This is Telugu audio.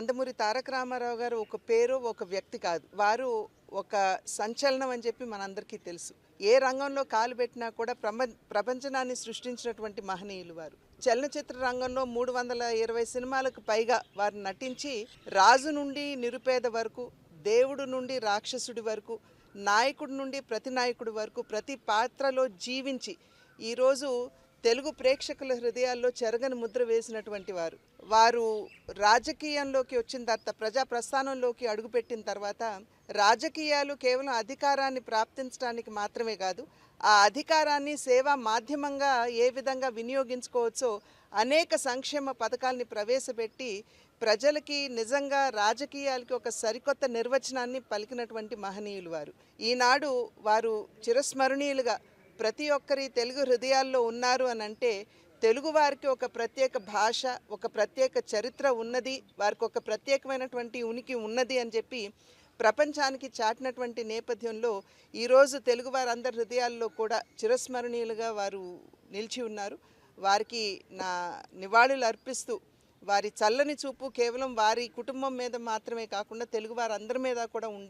నందమూరి తారక రామారావు గారు ఒక పేరు, ఒక వ్యక్తి కాదు. వారు ఒక సంచలనం అని చెప్పి మనందరికీ తెలుసు. ఏ రంగంలో కాలు పెట్టినా కూడా ప్రపంచనాన్ని సృష్టించినటువంటి మహనీయులు వారు. చలనచిత్ర రంగంలో 320 సినిమాలకు పైగా వారు నటించి రాజు నుండి నిరుపేద వరకు, దేవుడు నుండి రాక్షసుడి వరకు, నాయకుడి నుండి ప్రతినాయకుడి వరకు ప్రతి పాత్రలో జీవించి ఈరోజు తెలుగు ప్రేక్షకుల హృదయాల్లో చెరగని ముద్ర వేసినటువంటి వారు. వారు రాజకీయంలోకి వచ్చిన తర్వాత, ప్రజా ప్రస్థానంలోకి అడుగుపెట్టిన తర్వాత, రాజకీయాలు కేవలం అధికారాన్ని ప్రాప్తించడానికి మాత్రమే కాదు, ఆ అధికారాన్ని సేవా మాధ్యమంగా ఏ విధంగా వినియోగించుకోవచ్చో అనేక సంక్షేమ పథకాల్ని ప్రవేశపెట్టి ప్రజలకి నిజంగా రాజకీయాలకి ఒక సరికొత్త నిర్వచనాన్ని పలికినటువంటి మహనీయులు వారు. ఈనాడు వారు చిరస్మరణీయులుగా ప్రతి ఒక్కరి తెలుగు హృదయాల్లో ఉన్నారు అని అంటే తెలుగు వారికి ఒక ప్రత్యేక భాష, ఒక ప్రత్యేక చరిత్ర ఉన్నది, వారికి ఒక ప్రత్యేకమైనటువంటి ఉనికి ఉన్నది అని చెప్పి ప్రపంచానికి చాటినటువంటి నేపథ్యంలో ఈరోజు తెలుగు వారందరి హృదయాల్లో కూడా చిరస్మరణీయులుగా వారు నిలిచి ఉన్నారు. వారికి నా నివాళులు అర్పిస్తూ వారి చల్లని చూపు కేవలం వారి కుటుంబం మీద మాత్రమే కాకుండా తెలుగు వారందరి మీద కూడా ఉండాలి.